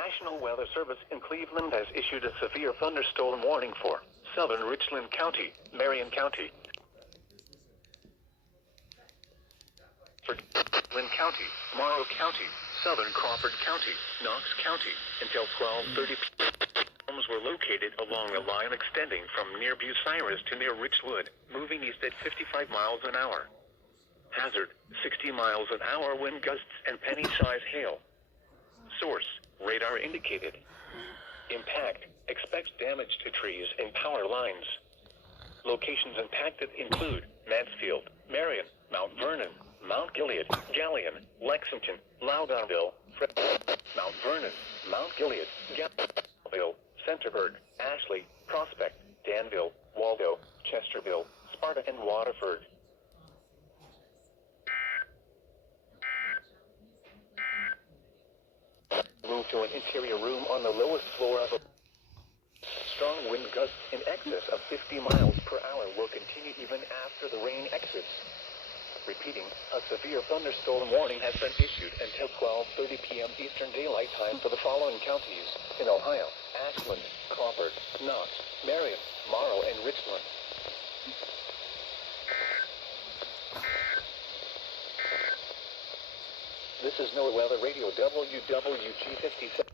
National Weather Service in Cleveland has issued a severe thunderstorm warning for southern Richland County, Marion County, for Cleveland County, Morrow County, southern Crawford County, Knox County, until 12:30 p.m. Storms were located along a line extending from near Bucyrus to near Richwood, moving east at 55 miles an hour. Hazard, 60 miles an hour wind gusts and penny-size hail. Source, radar indicated. Impact, expect damage to trees and power lines. Locations impacted include Mansfield, Marion, Mount Vernon, Mount Gilead, Galion, Lexington, Loudonville, Mount Vernon, Mount Gilead, Galion, Centerburg, Ashley, Prospect, Danville, Waldo, Chesterville, Sparta, and Waterford. Move to an interior room on the lowest floor of a strong wind gusts in excess of 50 miles per hour will continue even after the rain exits. Repeating, a severe thunderstorm warning has been issued until 12:30 p.m. Eastern Daylight Time for the following counties in Ohio: Ashland, Crawford, Knox, Marion, Morrow, and Richland. This is NOAA Weather Radio WWG57.